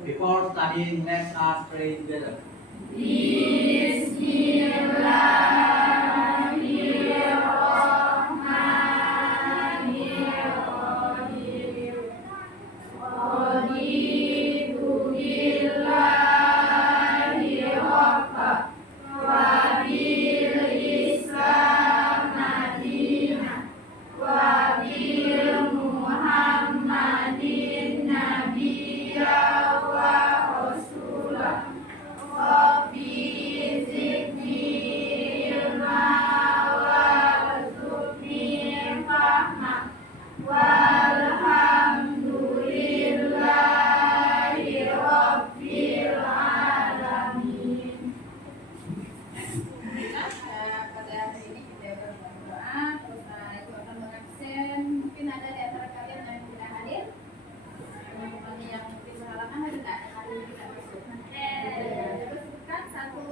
Before studying, let us pray together. Pada hari ini kita berdoa, terus itu akan mengabsen. Mungkin ada di antara kalian yang tidak hadir, teman-teman yang mungkin berhalangan ada nggak hari ini tidak masuk? Terus sebutkan satu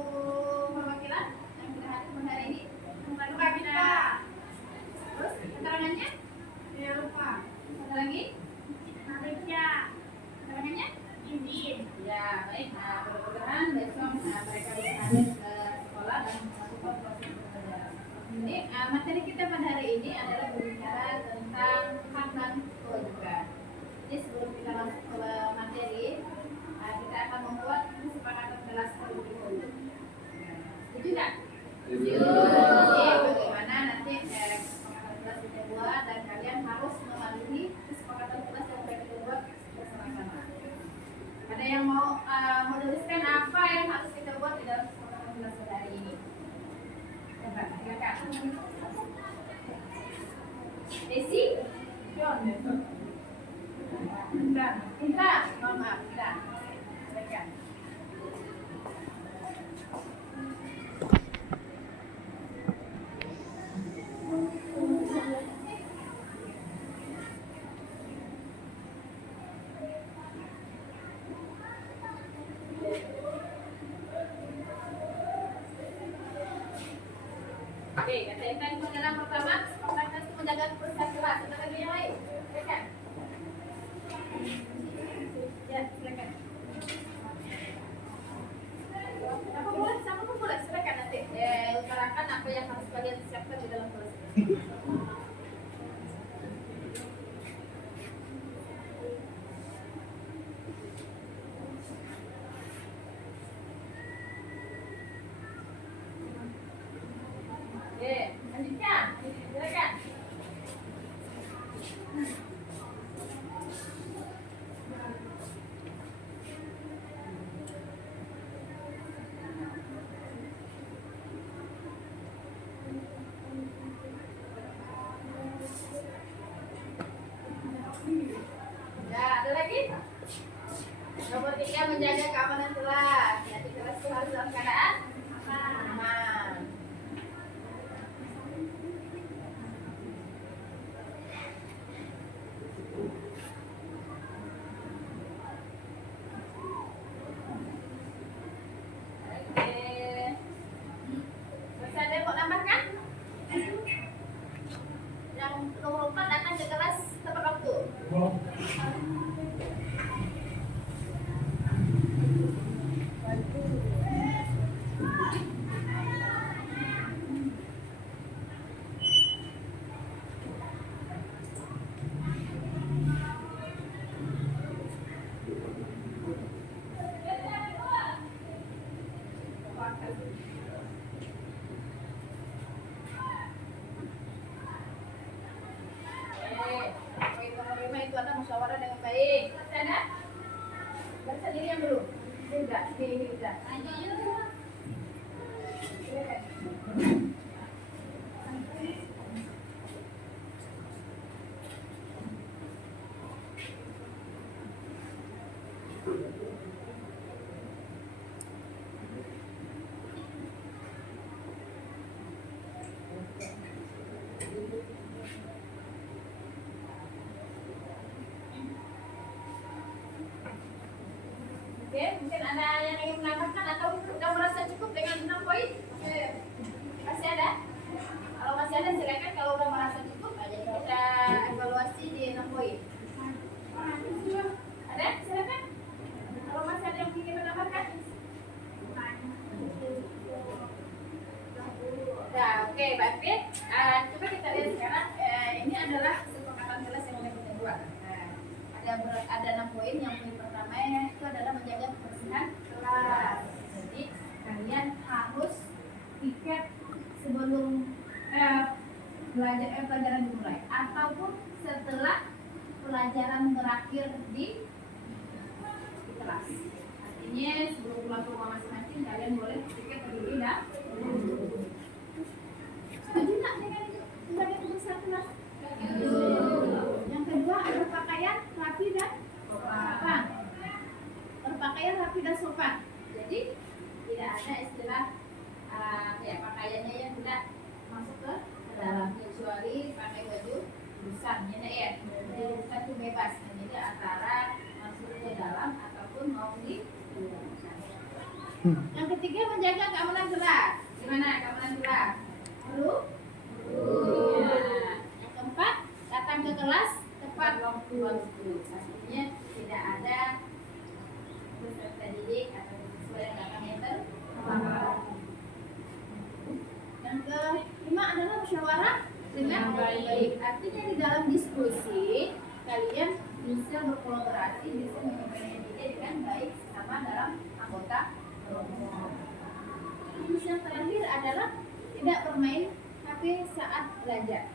perwakilan yang tidak hadir pada hari ini. Lupa kita. Terus keterangannya? Ya lupa. Ada lagi? Malaysia. Keterangannya? Izin. Ya baik. Nah mudah-mudahan besok mereka bisa hadir ke sekolah dan melakukan proses pembelajaran. Ini materi kita pada hari ini adalah berbicara tentang hak dan kewajiban. Jadi sebelum kita masuk ke materi, kita akan membuat kesepakatan kelas terlebih dahulu. Setuju nggak? Setuju. Jadi bagaimana nanti kesepakatan kelas kita buat dan kalian harus mematuhi kesepakatan kelas yang sudah kita buat bersama-sama. Ada yang mau menuliskan apa yang harus kita buat di dalam kesepakatan kelas pada hari ini? Coba, silakan. Desi? John? Indra? Mohon maaf, Indra. Silakan. Oke, kata Intan itu adalah pertama, kesepakatan itu menjaga kebersihan kelas. Ada lagi yang lain? Silakan. Ya, silakan. Siapa pun boleh, silakan nanti. Utarakan apa yang harus kalian siapkan di dalam kelas ini. Lanjutkan. Silakan. Ya, ada lagi? Nomor 3, menjaga keamanan kelas. Jadi kelas itu harus dalam keadaan aman. Masih ada yang mau nambahkan? Yang nomor 4 datang ke kelas tepat waktu. Poin nomor 5 itu ada musyawarah dengan baik. Masih ada? Baca diri yang dulu. Tidak, tidak. Oke, mungkin ada yang ingin menambahkan atau sudah merasa cukup dengan 6 poin? Masih ada? Kalau masih ada silakan, kalau udah merasa cukup aja kita evaluasi di 6 poin. Ada? Silakan. Kalau ada 6 poin. Yang poin pertama itu adalah menjaga kebersihan kelas. Jadi kalian harus piket sebelum pelajaran dimulai ataupun setelah pelajaran berakhir di kelas. Artinya sebelum pulang ke rumah masing-masing kalian boleh piket terlebih dahulu. Setuju nggak dengan itu? Menjaga kebersihan kelas? Yang kedua, berpakaian rapi dan sopan. Berpakaian rapi dan sopan. Jadi tidak ada istilah pakaiannya yang tidak masuk ke dalam, kecuali pakai baju busang ya. Jadi busang itu bebas. Jadi antara masuk ke dalam ataupun mau di luar. Yang ketiga, menjaga keamanan kelas. Gimana keamanan kelas? Perlu? Yang keempat, datang ke kelas tepat waktu. Artinya tidak ada peserta didik atau siswa yang datang yang terlambat. Yang kelima adalah musyawarah dengan baik. Artinya di dalam diskusi kalian bisa berkolaborasi, bisa menyampaikan ide dengan baik sama dalam anggota kelompok. Terus yang terakhir adalah tidak bermain HP saat belajar.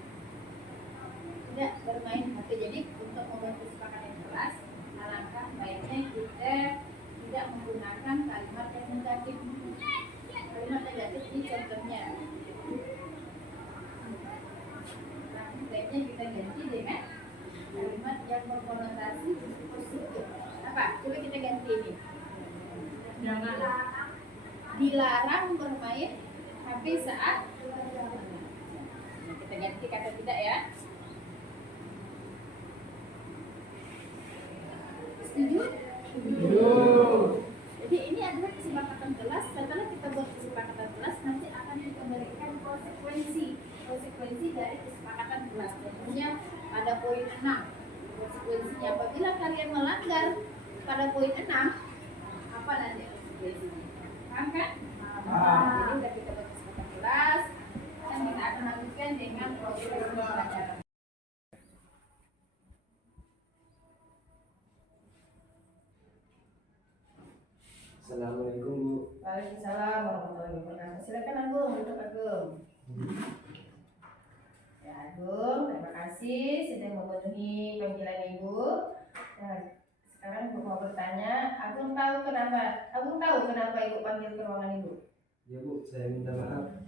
Tidak bermain HP. Jadi untuk membuat kesepakatan kelas, alangkah baiknya kita tidak menggunakan kalimat yang negatif. Kalimat negatif ini contohnya. Nah, baiknya kita ganti dengan kalimat yang berkonotasi positif. Apa? Coba kita ganti ini. Jangan dilarang bermain HP saat belajar. Nah, kita ganti kata tidak ya. Setuju? Jadi ini adalah kesepakatan kelas. Setelah kita buat kesepakatan kelas, nanti akan kita berikan konsekuensi dari kesepakatan kelas. Tentunya pada poin 6. Konsekuensinya apabila kalian melanggar pada poin 6, apa nanti konsekuensinya? Paham kan? Jadi sudah kita buat kesepakatan kelas dan kita akan lanjutkan dengan proses pembelajaran. Assalamualaikum Bu. Waalaikumsalam warahmatullahi wabarakatuh. Silakan Agung, duduk Agung. Ya Agung, terima kasih sudah memenuhi panggilan Ibu. Nah, sekarang Ibu mau bertanya. Agung tahu kenapa Ibu panggil ke ruangan Ibu? Ya Bu, saya minta maaf.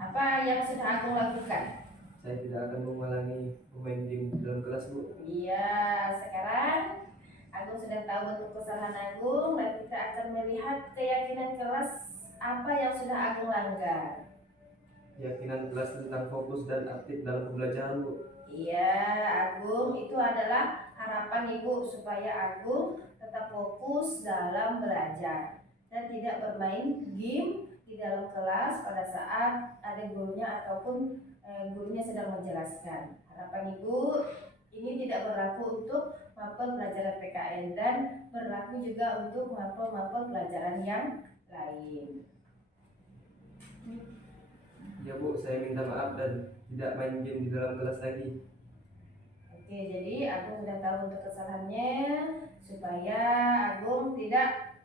Apa yang sudah Agung lakukan? Saya tidak akan mengulangi bermain game dalam kelas Bu. Iya, sekarang Agung sudah tahu bentuk kesalahan Agung dan kita akan melihat keyakinan kelas apa yang sudah Agung langgar. Keyakinan kelas tentang fokus dan aktif dalam pembelajaran Bu. Iya, Agung, itu adalah harapan Ibu supaya Agung tetap fokus dalam belajar dan tidak bermain game di dalam kelas pada saat ada gurunya ataupun gurunya sedang menjelaskan. Harapan Ibu ini tidak berlaku untuk mapel pelajaran PKN dan berlaku juga untuk mapel pelajaran yang lain. Ya Bu, saya minta maaf dan tidak main game di dalam kelas lagi. Oke, jadi Agung sudah tahu untuk kesalahannya supaya Agung tidak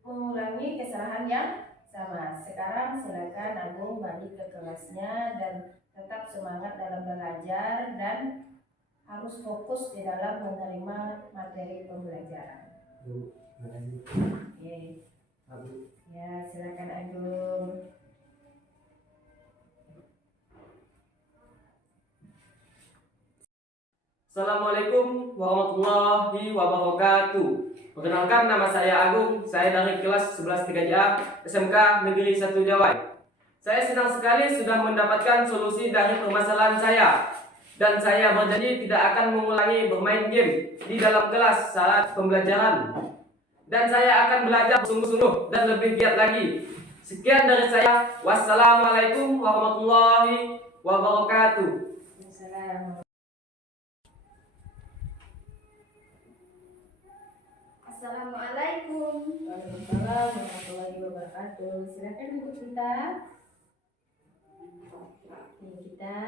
mengulangi kesalahan yang sama. Sekarang silakan Agung balik ke kelasnya dan tetap semangat dalam belajar dan harus fokus di dalam menerima materi pembelajaran. Bu, terima kasih. Oke. Bu. Ya, silakan Agung. Assalamualaikum warahmatullahi wabarakatuh. Perkenalkan, nama saya Agung. Saya dari kelas 11 3A SMK Negeri 1 Jawai. Saya senang sekali sudah mendapatkan solusi dari permasalahan saya. Dan saya berjanji tidak akan mengulangi bermain game di dalam kelas saat pembelajaran. Dan saya akan belajar sungguh-sungguh dan lebih giat lagi. Sekian dari saya. Wassalamualaikum warahmatullahi wabarakatuh. Assalamualaikum warahmatullahi wabarakatuh. Silakan ibu kita. Kita kita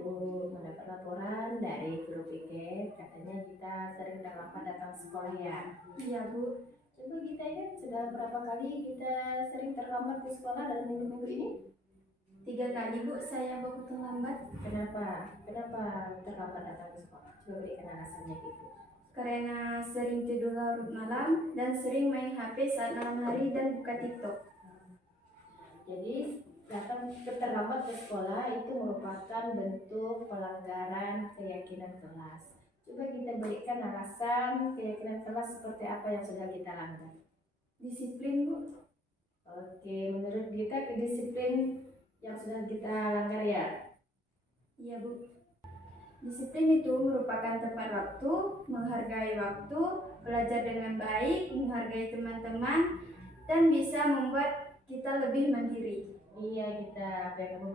Ibu mendapat laporan dari guru piket, katanya kita sering terlambat datang sekolah ya. Iya Bu. Coba kita ingat sudah berapa kali kita sering terlambat ke sekolah dalam minggu-minggu ini? 3 kali Bu saya bawa terlambat. Kenapa terlambat datang ke sekolah? Coba berikan alasannya gitu. Karena sering tidur larut malam dan sering main HP saat malam hari dan buka TikTok. Jadi datang terlambat ke sekolah itu merupakan bentuk pelanggaran keyakinan kelas. Coba kita berikan alasan keyakinan kelas seperti apa yang sudah kita langgar. Disiplin Bu. Oke, menurut kita kedisiplin yang sudah kita langgar ya. Iya Bu. Disiplin itu merupakan tepat waktu, menghargai waktu, belajar dengan baik, menghargai teman-teman, dan bisa membuat kita lebih mandiri. Iya kita, apa yang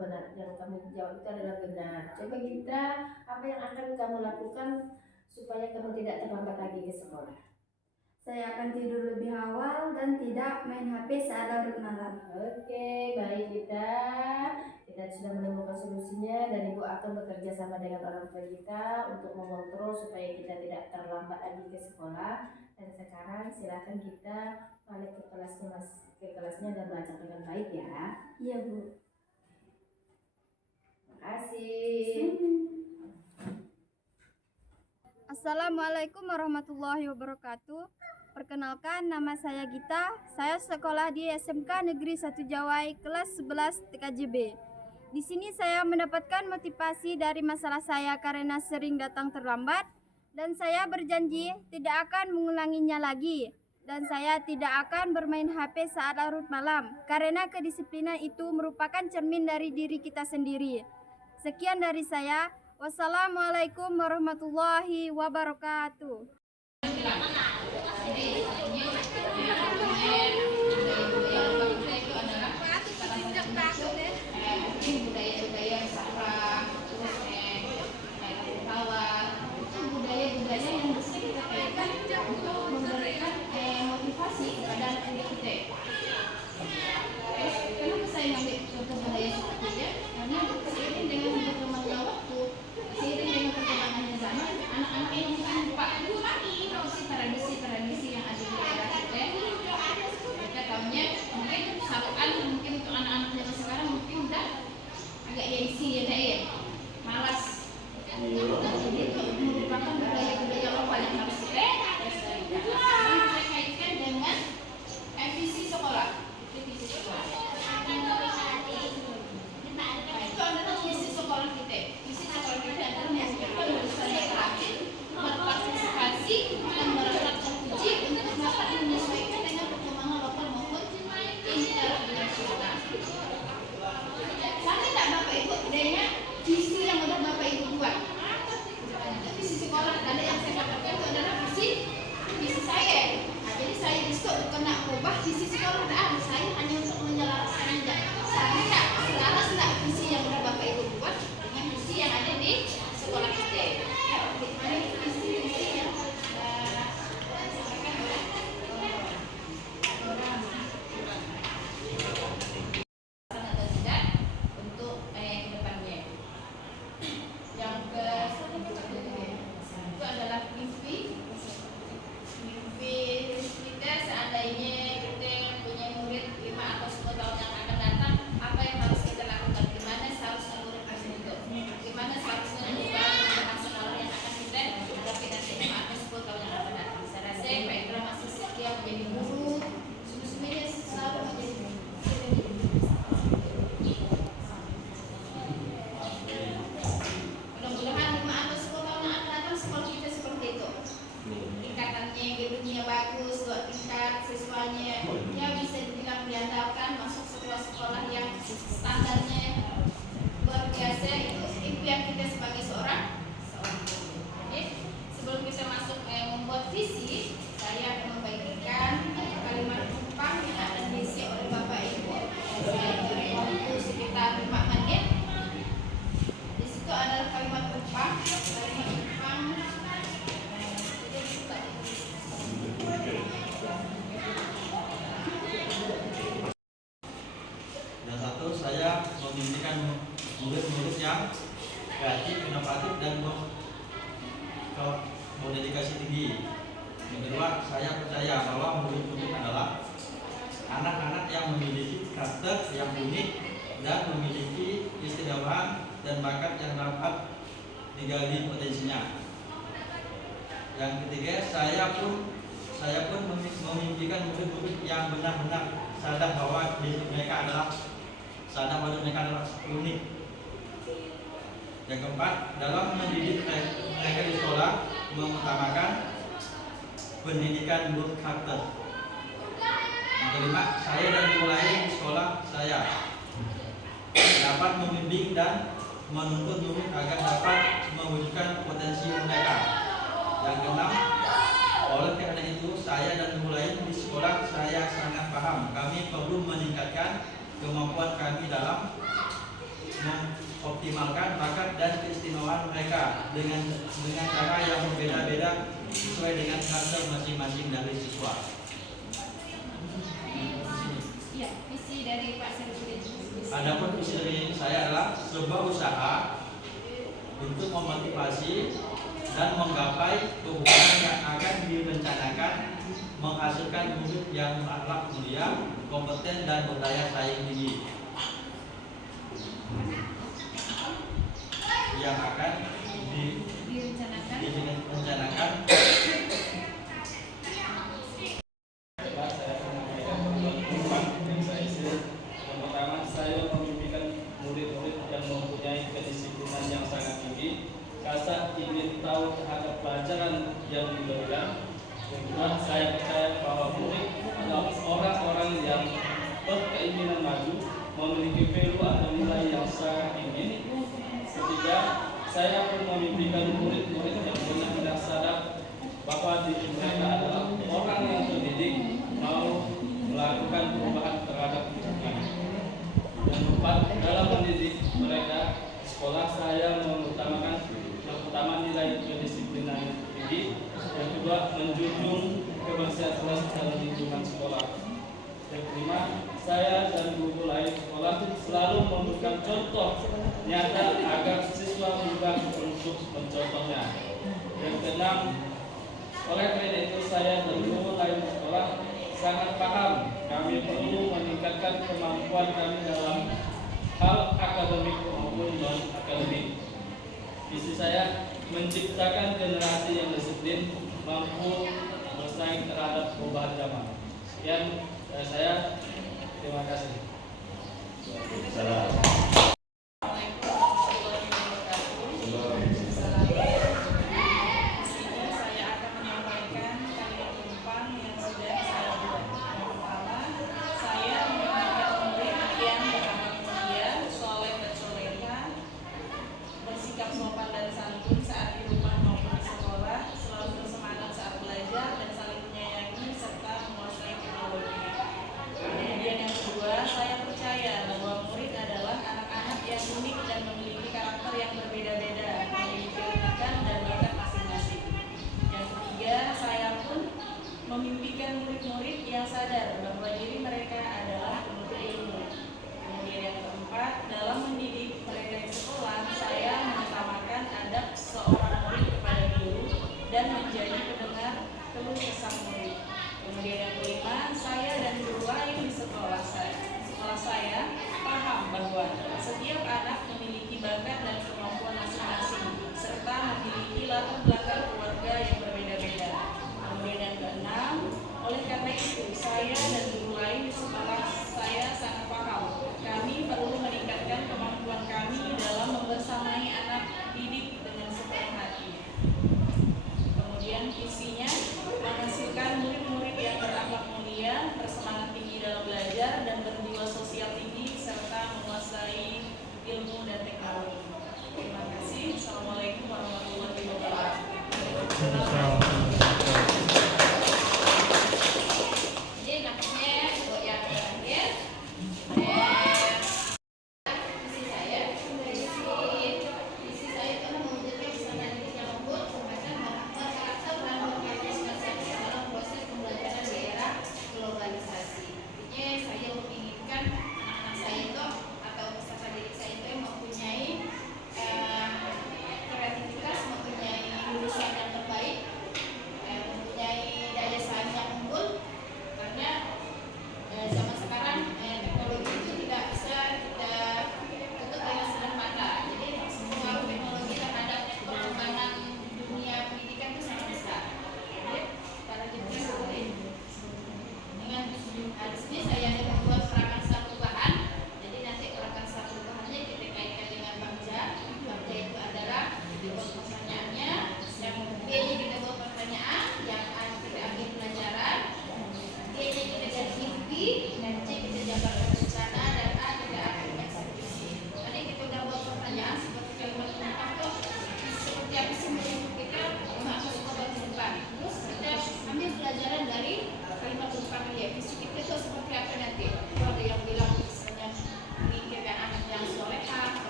kamu jawab itu adalah benar. Coba kita, apa yang akan kamu lakukan supaya kamu tidak terlambat lagi ke sekolah? Saya akan tidur lebih awal dan tidak main HP saat larut malam. Oke, baik kita sudah menemukan solusinya dan Ibu akan bekerja sama dengan orang tua kita untuk mengontrol supaya kita tidak terlambat lagi ke sekolah. Dan sekarang silakan kita balik ke kelasnya dan belajar dengan baik ya. Iya Bu. Terima kasih. Assalamualaikum warahmatullahi wabarakatuh. Perkenalkan, nama saya Gita. Saya sekolah di SMK Negeri 1 Jawai kelas 11 TKJB. Di sini saya mendapatkan motivasi dari masalah saya karena sering datang terlambat, dan saya berjanji tidak akan mengulanginya lagi. Dan saya tidak akan bermain HP saat larut malam karena kedisiplinan itu merupakan cermin dari diri kita sendiri. Sekian dari saya. Wassalamualaikum warahmatullahi wabarakatuh. Budaya-budaya Sarah, terus Tawa, itu budaya-budaya yang bisa kita kaitkan untuk memberikan motivasi kepada anak didik kita. Terus kenapa saya ngambil contoh budaya seperti itu? Karena seiring dengan berkembangnya waktu, seiring dengan perkembangannya zaman, anak-anak yang mungkin lupa tradisi-tradisi yang ada di daerah kita. Mereka tahunya mungkin saluan, mungkin untuk anak-anak zaman sekarang mungkin udah agak gengsi ya, malas. Jadi itu merupakan budaya-budaya lokal yang harus kita kaitkan dengan visi sekolah. Visi sekolah. Itu adalah visi sekolah kita. Visi sekolah kita adalah mengajarkan lulusan yang terakhir berpartisipasi dan merasa terpuji untuk dapat menyesuaikan dengan perkembangan lokal maupun internasional. Sama tidak Bapak Ibu dengan visi yang udah Bapak Ibu buat? Visi sekolah ada yang saya katakan itu adalah visi saya. Nah, jadi saya disitu bukan nak ubah visi sekolah, saya hanya untuk menjelaskan aja. Saya selaras tidak visi yang udah Bapak Ibu buat dengan visi yang ada di sekolah kita. Ini visi yang disampaikan oleh orang atau tidak untuk kedepannya. Yang itu adalah mimpi kita seandainya kita punya murid 5 atau 10 tahun yang akan datang, apa yang harus kita lakukan, gimana seharusnya murid harus hidup, gimana seharusnya mengubah sekolah yang akan kita hadapi nanti 5 atau 10 tahun yang akan datang. Saya rasa Pak Indra masih setia menjadi guru, sungguh-sungguhnya selalu menjadi guru. Mudah-mudahan 5 atau 10 tahun yang akan datang sekolah kita seperti itu. Tingkatannya, gedungnya bagus, 2 tingkat, siswanya ya bisa dibilang diandalkan, masuk sekolah-sekolah yang standarnya luar biasa. Itu yang kita sebagai seorang guru. Oke, sebelum kita masuk membuat visi, saya akan membagikan kalimat tumpang yang akan diisi oleh Bapak Ibu. Saya beri waktu sekitar 5 menit. Di situ adalah kalimat tumpang. Yang satu, saya pula saya percaya bahwa murid-murid adalah anak-anak yang memiliki karakter yang unik dan memiliki keistimewaan dan bakat yang dapat digali potensinya. Yang ketiga, saya pun memimpikan murid-murid yang benar-benar sadar bahwa mereka adalah unik. Yang keempat, dalam mendidik mereka di sekolah mengutamakan pendidikan berkarakter. Yang kelima, saya dan guru lain di sekolah saya dapat membimbing dan menuntun murid agar dapat mewujudkan potensi mereka. Yang keenam, oleh karena itu saya dan guru lain di sekolah saya sangat paham kami perlu meningkatkan kemampuan kami dalam mengoptimalkan bakat dan keistimewaan mereka dengan cara yang berbeda-beda sesuai dengan karakter masing-masing dari siswa. Iya, visi dari Pak Syarifudin. Adapun visi dari saya adalah sebuah usaha untuk memotivasi dan menggapai kebutuhan yang akan direncanakan menghasilkan murid yang berakhlak mulia, kompeten dan berdaya saing tinggi yang akan direncanakan. Yang pertama, saya memimpikan murid-murid yang mempunyai kedisiplinan yang sangat tinggi, rasa ingin tahu terhadap pelajaran yang diberikan. Yang kedua, saya percaya bahwa murid adalah orang-orang yang berkeinginan maju, memiliki value atau nilai yang sangat tinggi. Ketiga, saya pun memimpikan murid-murid yang benar-benar sadar bahwa diri mereka adalah orang yang terdidik, mau melakukan perubahan terhadap lingkungan. Yang keempat, dalam mendidik mereka di sekolah saya mengutamakan yang pertama nilai kedisiplinan yang tinggi, yang kedua menjunjung kebersihan dalam lingkungan sekolah. Yang kelima, saya dan guru lain sekolah selalu memberikan contoh nyata agar siswa mudah untuk mencontohnya. Yang keenam, oleh karena itu saya dan guru lain sekolah sangat paham kami perlu meningkatkan kemampuan kami dalam hal akademik maupun non-akademik. Visi saya menciptakan generasi yang disiplin, mampu bersaing terhadap perubahan zaman. Sekian dari saya, terima kasih. Memimpikan murid-murid yang sadar bahwa diri mereka adalah penuntut ilmu. Kemudian yang keempat, dalam mendidik mereka di sekolah, saya mengutamakan adab seorang murid kepada guru dan menjadi pendengar keluh kesah murid. Kemudian yang kelima, saya dan guru lain di sekolah saya paham bahwa setiap anak memiliki bakat dan kemampuan masing-masing serta memiliki latar belakang keluarga yang berbeda-beda. Kemudian yang keenam, oleh karena itu saya dan guru lain di sekolah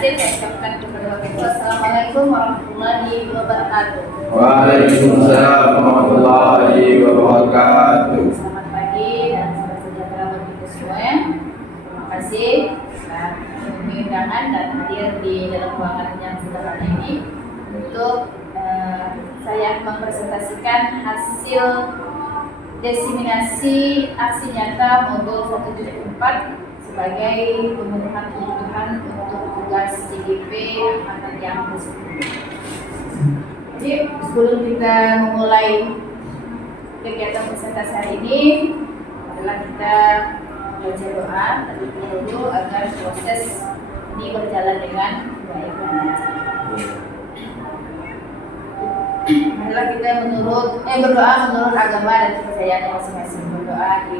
berhasil, saya ucapkan kepada Bapak Ibu Assalamualaikum warahmatullahi wabarakatuh. Waalaikumsalam warahmatullahi wabarakatuh. Selamat pagi dan salam sejahtera bagi kita semua. Terima kasih telah memenuhi undangan dan hadir di dalam ruangan yang sederhana ini untuk saya mempresentasikan hasil desiminasi aksi nyata modul 1.4 sebagai pemenuhan kebutuhan untuk tugas CGP angkatan yang ke-10. Jadi sebelum kita memulai kegiatan presentasi hari ini adalah kita baca doa terlebih dahulu agar proses ini berjalan dengan baik dan lancar. Marilah kita berdoa menurut agama dan kepercayaan masing-masing. Berdoa di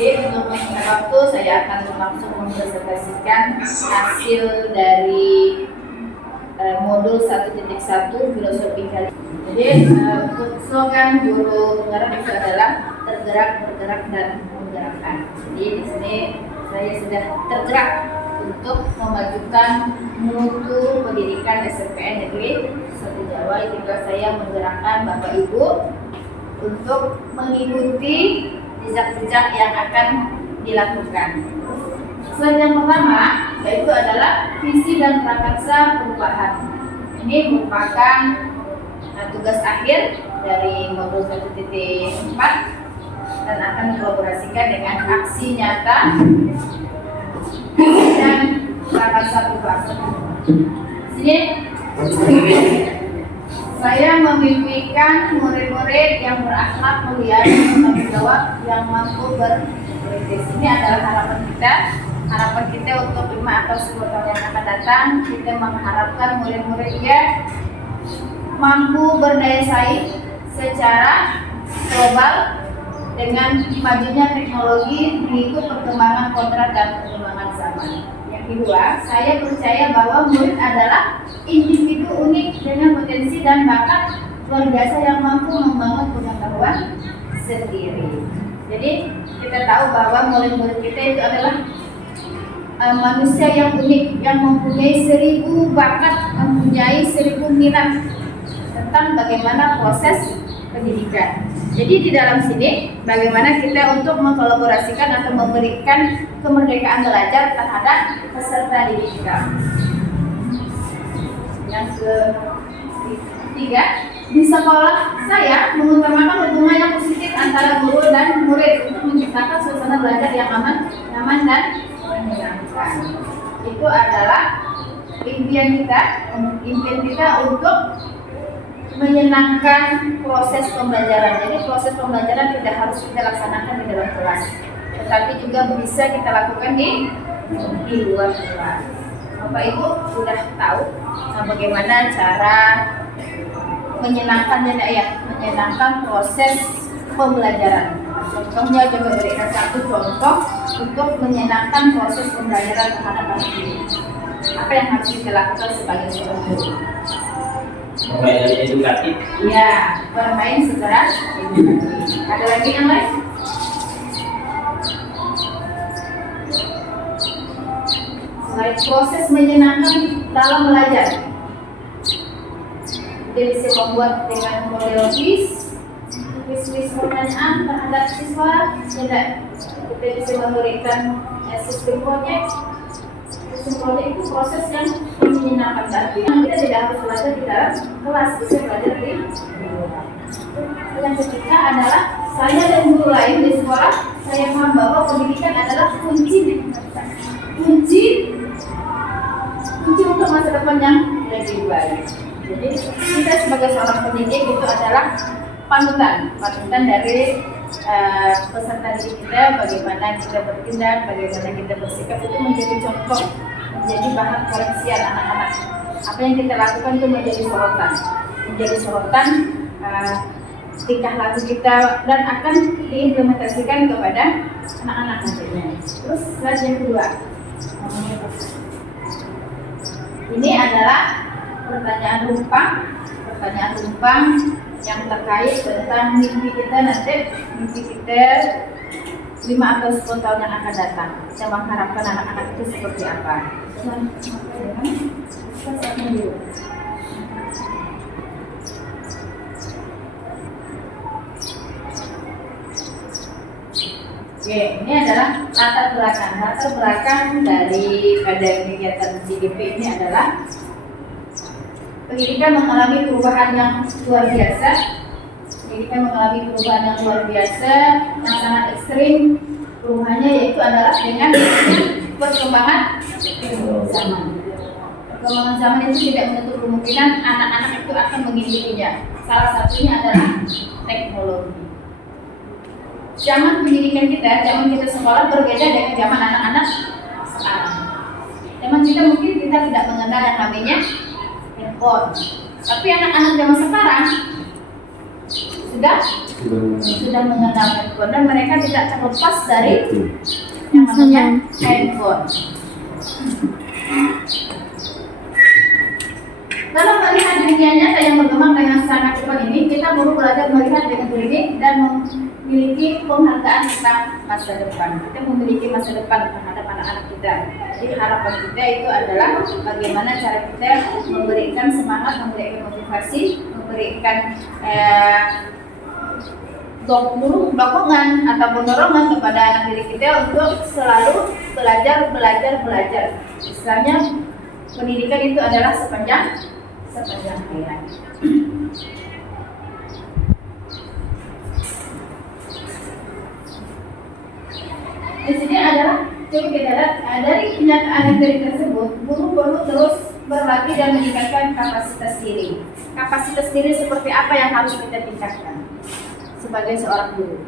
Jadi untuk mengingat waktu, saya akan langsung mempresentasikan hasil dari modul 1.1 filosofi kali. Jadi untuk slogan juru pengarang itu adalah tergerak, bergerak, dan menggerakkan. Jadi di sini saya sudah tergerak untuk memajukan mutu pendidikan SMPN Negeri 1 Jawa, jika saya menggerakkan Bapak Ibu untuk mengikuti jejak-jejak yang akan dilakukan. Slide yang pertama yaitu adalah visi dan prakarsa perubahan. Ini merupakan tugas akhir dari modul 1.4 dan akan dikolaborasikan dengan aksi nyata dan prakarsa perubahan. Sini saya memimpikan murid-murid yang berakhlak mulia dan bertanggung jawab yang mampu berkritis. Ini adalah harapan kita. Harapan kita untuk 5 atau 10 tahun yang akan datang, kita mengharapkan murid-muridnya mampu berdaya saing secara global dengan majunya teknologi mengikut perkembangan kontrak dan perkembangan zaman. Yang kedua, saya percaya bahwa murid adalah individu unik dengan potensi dan bakat luar biasa yang mampu membangun pengetahuan sendiri. Jadi kita tahu bahwa murid-murid kita itu adalah manusia yang unik, yang mempunyai 1000 bakat, mempunyai 1000 minat tentang bagaimana proses pendidikan. Jadi di dalam sini bagaimana kita untuk mengkolaborasikan atau memberikan kemerdekaan belajar terhadap peserta didik kita. Yang ketiga, di sekolah saya mengutamakan hubungan yang positif antara guru dan murid untuk menciptakan suasana belajar yang aman, nyaman, dan menyenangkan. Itu adalah impian kita untuk menyenangkan proses pembelajaran. Jadi proses pembelajaran tidak harus kita laksanakan di dalam kelas, tetapi juga bisa kita lakukan di luar kelas. Bapak Ibu sudah tahu bagaimana cara menyenangkan proses pembelajaran. Contohnya coba berikan satu contoh untuk menyenangkan proses pembelajaran terhadap anak didik. Apa yang harus kita lakukan sebagai seorang guru? Bermain edukatif. Ya, bermain secara edukatif. Ada lagi yang lain? Selain proses menyenangkan dalam belajar, kita bisa membuat dengan model quiz pertanyaan terhadap siswa. Kita bisa memberikan sistem proyek. Sistem proyek itu proses yang menyenangkan, tapi kita tidak harus belajar di dalam kelas, bisa belajar di luar. Yang ketiga adalah saya dan guru lain di sekolah, saya paham bahwa pendidikan adalah kunci untuk masa depan yang lebih baik. Jadi kita sebagai seorang pendidik itu adalah panutan dari peserta didik kita, bagaimana kita bertindak, bagaimana kita bersikap, itu menjadi contoh, menjadi bahan koreksian anak-anak. Apa yang kita lakukan itu menjadi sorotan tingkah laku kita dan akan diimplementasikan kepada anak-anak nantinya. Terus slide yang kedua, ini adalah pertanyaan rumpang yang terkait tentang mimpi kita nanti, mimpi kita 5 atau 10 tahun yang akan datang. Kita mengharapkan anak-anak itu seperti apa. Oke, ini adalah latar belakang. Latar belakang daripada kegiatan CDP ini adalah pendidikan mengalami perubahan yang luar biasa. Pendidikan mengalami perubahan yang luar biasa, yang sangat ekstrim. Perubahannya yaitu adalah dengan perkembangan zaman. Perkembangan zaman itu tidak menutup kemungkinan anak-anak itu akan mengikutinya. Salah satunya adalah teknologi. Zaman pendidikan kita, zaman kita sekolah berbeda dengan zaman anak-anak sekarang. Zaman kita mungkin kita tidak mengenal yang namanya handphone. Tapi anak-anak zaman sekarang sudah mengenal handphone dan mereka tidak terlepas dari yang namanya handphone. Dalam melihat dunia nyata yang berkembang dengan sangat cepat ini, kita perlu belajar melihat dengan jernih dan memiliki penghargaan tentang masa depan. Kita memiliki masa depan terhadap anak-anak kita. Jadi harapan kita itu adalah bagaimana cara kita memberikan semangat, memberikan motivasi, memberikan dorongan ataupun dorongan kepada anak didik kita untuk selalu belajar. Misalnya pendidikan itu adalah sepanjang hayat. Di sini adalah coba kita lihat dari kenyataan dari tersebut, guru perlu terus berlatih dan meningkatkan kapasitas diri. Kapasitas diri seperti apa yang harus kita tingkatkan sebagai seorang guru?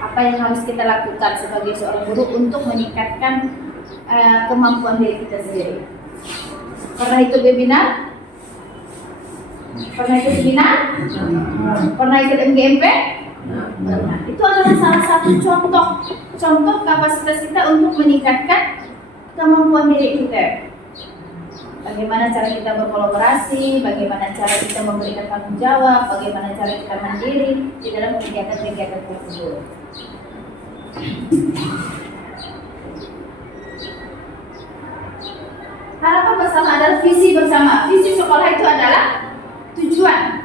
Apa yang harus kita lakukan sebagai seorang guru untuk meningkatkan kemampuan diri kita sendiri? Pernah ikut webinar? Pernah ikut seminar? Pernah ikut MGMP? Pernah. Itu adalah salah satu contoh kapasitas kita untuk meningkatkan kemampuan diri kita. Bagaimana cara kita berkolaborasi, bagaimana cara kita memberikan tanggung jawab, bagaimana cara kita mandiri di dalam kegiatan-kegiatan tersebut. Harapan bersama adalah visi bersama. Visi sekolah itu adalah tujuan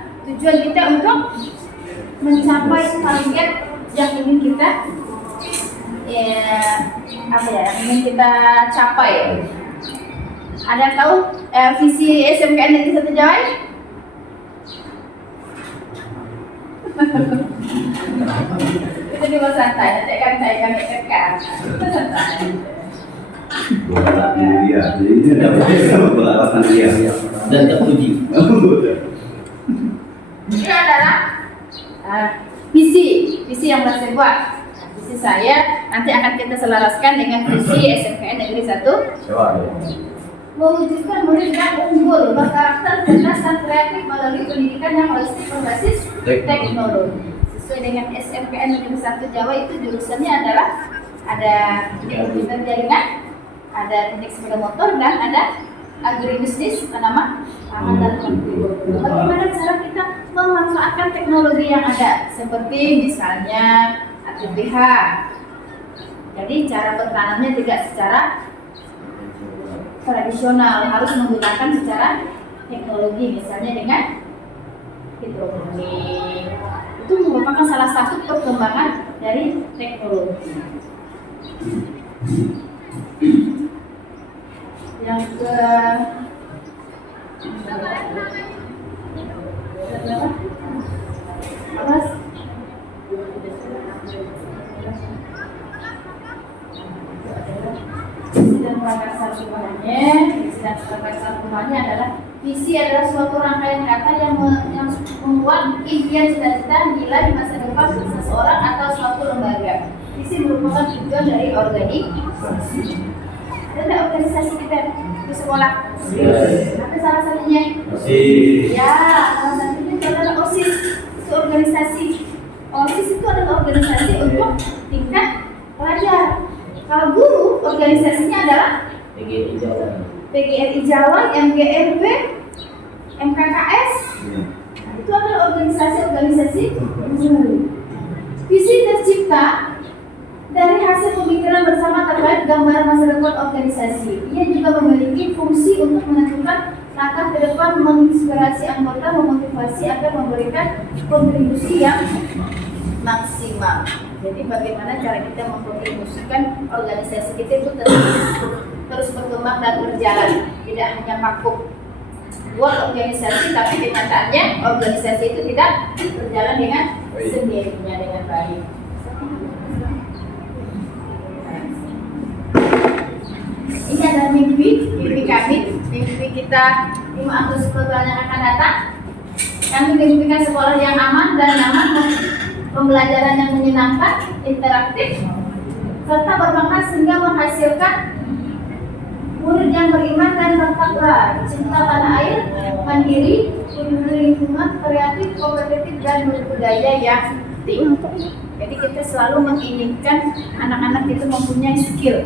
kita untuk mencapai target yang ingin kita ingin kita capai. Ada yang tahu visi SMKN Negeri 1 Jawai? Itu di bawah santai, nanti akan saya kami tekan. Santai. Dan terpuji. Ini adalah visi yang saya buat. Visi saya nanti akan kita selaraskan dengan visi SMKN Negeri 1. Mewujudkan murid yang unggul, berkarakter, cerdas dan kreatif melalui pendidikan yang holistik berbasis teknologi. Sesuai dengan SMKN Negeri 1 Jawa itu jurusannya adalah ada komputer jaringan, ada teknik sepeda motor dan ada agribisnis, tanaman pangan dan hortikultura. Bagaimana cara kita memanfaatkan teknologi yang ada, seperti misalnya ATPH. Jadi cara bertanamnya tidak secara tradisional, harus menggunakan secara teknologi, misalnya dengan hidroponik. Itu merupakan salah satu perkembangan dari teknologi. Yang ke Sambungannya adalah visi adalah suatu rangkaian kata yang membuat impian cita-cita nilai masa depan seseorang atau suatu lembaga. Visi merupakan tujuan dari organisasi. Ada organisasi kita di sekolah? Ada salah satunya? Ya, salah satunya itu adalah OSIS. Itu organisasi. OSIS itu adalah organisasi untuk tingkat pelajar. Kalau guru, organisasinya adalah PGRI Jawa, MGRB, MKKA, organisasi. Visi tercipta dari hasil pemikiran bersama terkait gambaran masa depan organisasi. Ia juga memiliki fungsi untuk menentukan langkah ke depan, menginspirasi anggota, memotivasi agar memberikan kontribusi yang maksimal. Jadi bagaimana cara kita mengkontribusikan organisasi kita itu terus berkembang dan berjalan, tidak hanya vakum buat organisasi, tapi kenyataannya organisasi itu tidak berjalan dengan sendirinya dengan baik. Ini adalah mimpi kami, mimpi kita 5 Agustus yang akan datang. Kami mimpikan sekolah yang aman dan nyaman, pembelajaran yang menyenangkan, interaktif, serta bermakna sehingga menghasilkan murid yang beriman dan bertakwa, cinta tanah air, mandiri, peduli lingkungan, kreatif, kompetitif, dan berbudaya yang tinggi. Jadi kita selalu menginginkan anak-anak itu mempunyai skill,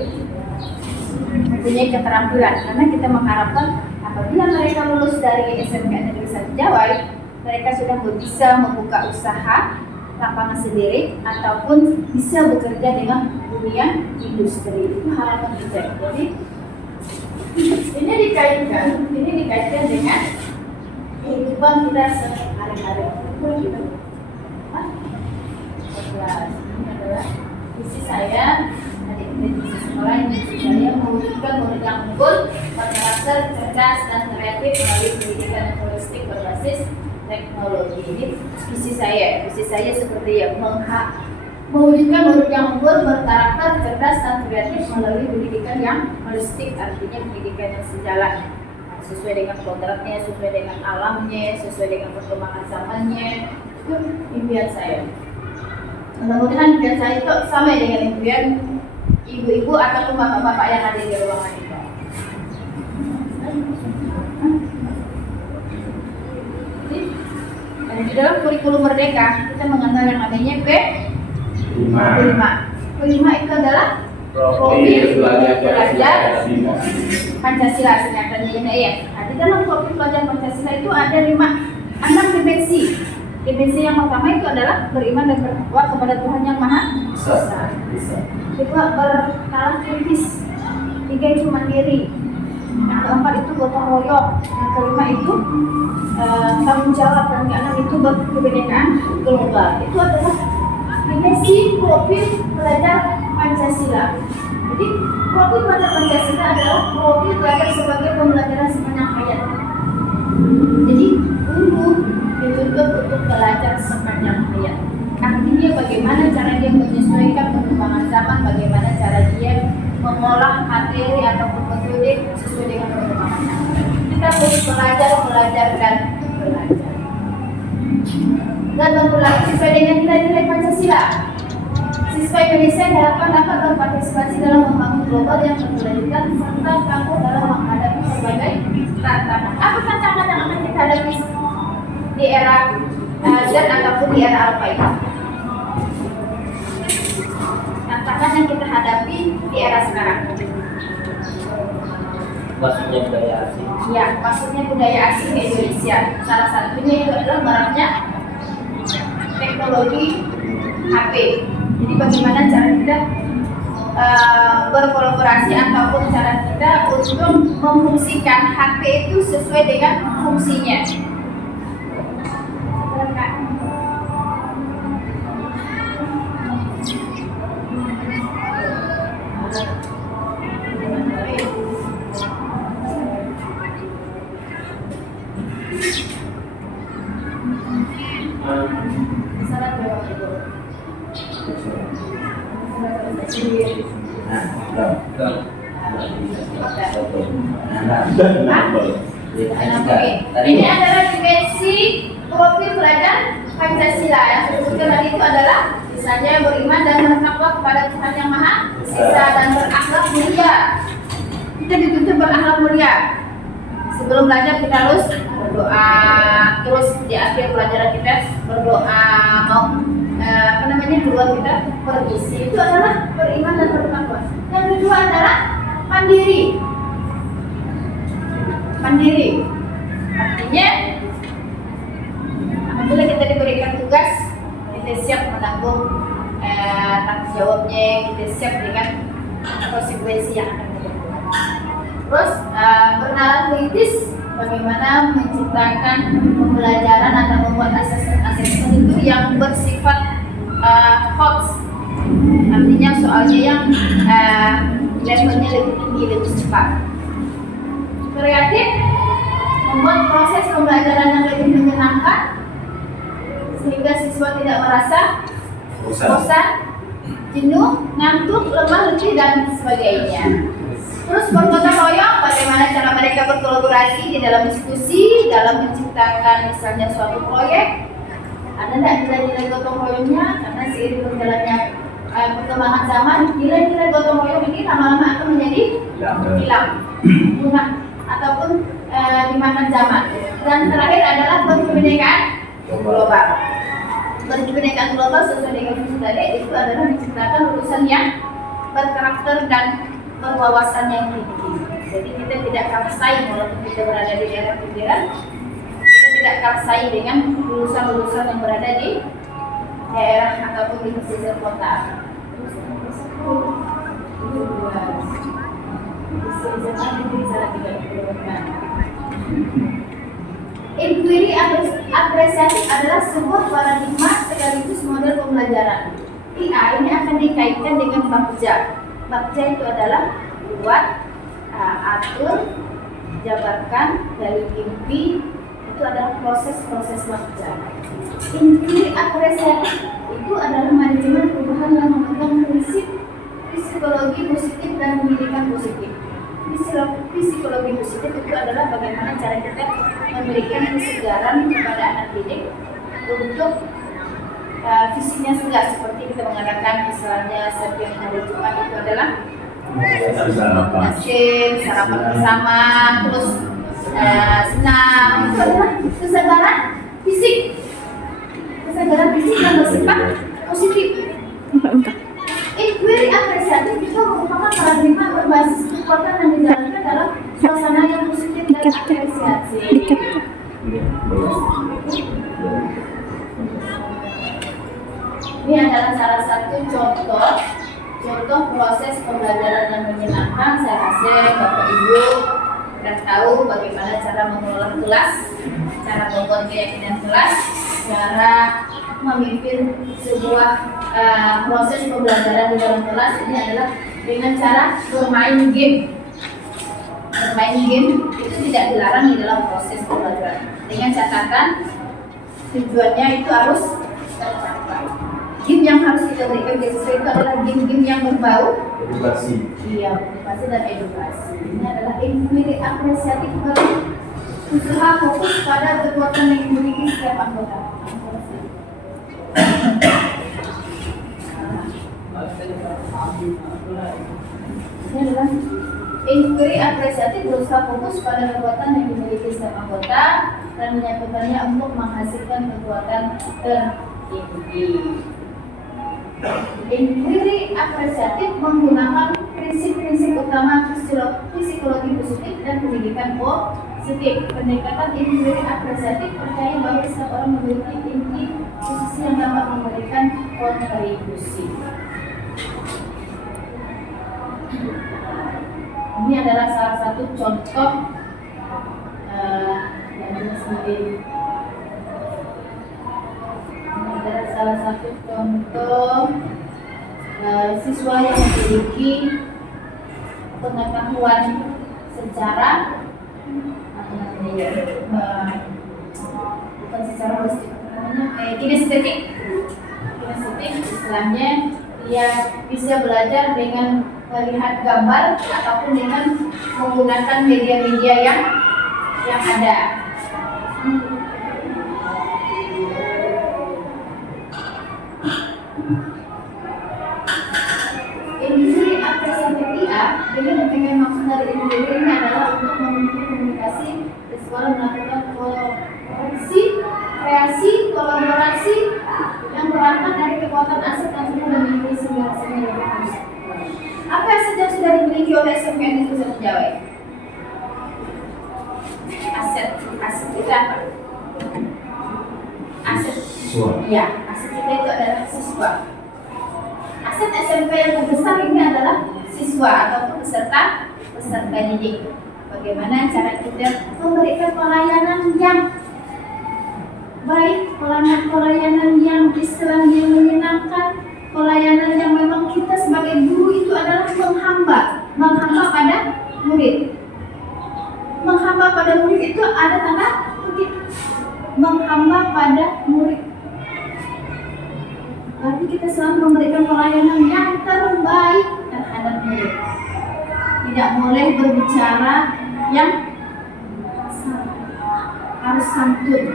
mempunyai keterampilan, karena kita mengharapkan apabila mereka lulus dari SMK Negeri 1 Jawai, mereka sudah bisa membuka usaha lapangan sendiri ataupun bisa bekerja dengan dunia industri. Itu harapan kita. Jadi ini dikaitkan dengan kehidupan kita sehari-hari. Ini adalah visi saya. Adik-adik sekolah ini saya mewujudkan murid yang unggul, berkarakter, cerdas, dan kreatif melalui pendidikan yang holistik berbasis teknologi. Ini visi saya. Visi saya seperti yang mewujudkan murid yang unggul, berkarakter, cerdas, dan kreatif melalui pendidikan yang holistik, artinya pendidikan yang sejalan, sesuai dengan kodratnya, sesuai dengan alamnya, sesuai dengan perkembangan zamannya. Itu impian saya. Mudah-mudahan impian saya itu sama dengan impian ibu-ibu ataupun bapak-bapak yang ada di ruangan itu. Dan di dalam kurikulum Merdeka kita mengenal yang namanya P5 itu adalah profil pelajar Pancasila singkatannya ini ya. Nah, di dalam profil pelajar Pancasila itu ada 6 dimensi. Dimensi yang pertama itu adalah beriman dan bertakwa kepada Tuhan Yang Maha Esa. Kedua, berkala kritis. 3 itu mandiri. Yang keempat itu gotong royong. Yang kelima itu tanggung jawab. Dan yang keenam itu berkebinekaan global. Itu adalah dimensi profil pelajar Pancasila. Jadi profil pelajar Pancasila adalah profil pelajar sebagai pembelajaran sepanjang hayat. Jadi guru dituntut untuk belajar sepanjang hayat. Artinya bagaimana cara dia menyesuaikan perkembangan zaman, bagaimana cara dia mengolah materi ataupun metode sesuai dengan perkembangan zaman. Kita terus belajar dan belajar. Dan berlaku sesuai dengan nilai-nilai Pancasila. Siswa Indonesia diharapkan dapat berpartisipasi dalam membangun global yang berkelanjutan serta tangguh dalam menghadapi berbagai tantangan. Apa tantangan yang akan kita hadapi di era Z ataupun di era Alpha ini? Tantangan yang kita hadapi di era sekarang. Maksudnya budaya asing. Ya, maksudnya budaya asing di Indonesia. Salah satunya itu adalah maraknya teknologi HP. Jadi bagaimana cara kita berkolaborasi ataupun cara kita untuk memfungsikan HP itu sesuai dengan fungsinya. Ini adalah dimensi profil pelajar Pancasila. Yang saya sebutkan tadi itu adalah misalnya beriman dan bertakwa kepada Tuhan Yang Maha Esa dan berakhlak mulia. Kita dituntut berakhlak mulia. Sebelum belajar kita harus berdoa, terus di akhir pelajaran kita berdoa, mau keluar kita permisi. Itu adalah beriman dan bertakwa. Yang kedua adalah mandiri. Artinya apabila kita diberikan tugas tugas, kita siap menanggung tanggung jawabnya, kita siap dengan konsekuensi yang akan kita lakukan. Terus berkenalan kritis, bagaimana menciptakan pembelajaran atau membuat asesmen itu yang bersifat hot, artinya soalnya yang levelnya lebih tinggi, lebih cepat. Kreatif, membuat proses pembelajaran yang lebih menyenangkan sehingga siswa tidak merasa bosan, jenuh, ngantuk, lemah, letih dan sebagainya. Terus bergotong royong, bagaimana cara mereka berkolaborasi di dalam diskusi, dalam menciptakan misalnya suatu proyek. Ada tidak nilai-nilai gotong royongnya? Karena seiring berjalannya perkembangan zaman, nilai-nilai gotong royong ini lama-lama akan menjadi hilang, punah, ataupun dimakan zaman. Dan terakhir adalah berkebinekaan global. Berkebinekaan global sesuai dengan visi tadi itu adalah menciptakan lulusan yang berkarakter dan berwawasan yang tinggi. Jadi kita tidak kalah saing walaupun kita berada di daerah pinggiran, kita tidak kalah saing dengan lulusan-lulusan yang berada di daerah ataupun di pesisir kota. Inquiry apresiatif adalah sebuah paradigma sekaligus model pembelajaran. IA ini akan dikaitkan dengan bakja. Bakja itu adalah buat, atur, jabarkan, gali mimpi, itu adalah proses-proses bakja. Inquiry apresiatif itu adalah manajemen perubahan yang memegang prinsip psikologi positif dan pendidikan positif. Psikologi positif itu adalah bagaimana cara kita memberikan kesegaran kepada anak didik untuk fisiknya segar, seperti kita mengadakan misalnya setiap hari Jumat itu adalah sarapan bersama, terus senam, itu adalah kesegaran fisik yang bersifat positif. Inquiry apresiatif itu merupakan paradigma berbasis kekuatan yang dijalankan dalam suasana yang positif dan apresiasi. Ini adalah salah satu contoh proses pembelajaran yang menyenangkan. Saya rasa Bapak Ibu sudah tahu bagaimana cara mengelola kelas, cara membuat keyakinan kelas, cara memimpin sebuah proses pembelajaran di dalam kelas. Ini adalah dengan cara bermain game. Bermain game itu tidak dilarang di dalam proses pembelajaran, dengan catatan tujuannya itu harus tercapai. Game yang harus kita berikan ke siswa itu adalah game-game yang berbau edukasi. Iya, edukasi dan edukasi. Ini adalah inquiry apresiatif, usaha fokus pada kekuatan yang dimiliki setiap anggota. Ini adalah inquiry apresiatif, berusaha fokus pada kekuatan yang dimiliki setiap anggota dan menyatukannya untuk menghasilkan kekuatan tertinggi. Inquiry apresiatif menggunakan prinsip-prinsip utama psikologi positif dan pendidikan positif. Pendekatan inquiry apresiatif percaya bahwa setiap orang memiliki inti posisi yang dapat memberikan kontribusi. Ini adalah salah satu contoh yang sendiri. Adalah salah satu contoh siswa yang memiliki pengetahuan secara bukan secara holistik, kinestetik, istilahnya dia bisa belajar dengan melihat gambar ataupun dengan menggunakan media-media yang ada. Industri apresiatif IA dengan maksud dari industri ini adalah untuk memiliki komunikasi siswa melakukan kreasi, kolaborasi yang berangkat dari kekuatan aset yang sudah dimiliki sehingga hasilnya lebih bagus. Apa aset yang sudah dimiliki oleh SMK Negeri Jawa? Aset kita apa? Aset Siswa. Ya, aset kita itu adalah siswa. Aset SMP yang terbesar ini adalah siswa ataupun peserta didik. Bagaimana cara kita memberikan pelayanan yang baik, pelayanan yang Islam yang menyenangkan, pelayanan yang memang kita sebagai guru itu adalah menghamba pada murid. Menghamba pada murid itu ada tanda kutip, menghamba pada murid. Berarti kita selalu memberikan pelayanan yang terbaik terhadap murid. Tidak boleh berbicara yang harus santun.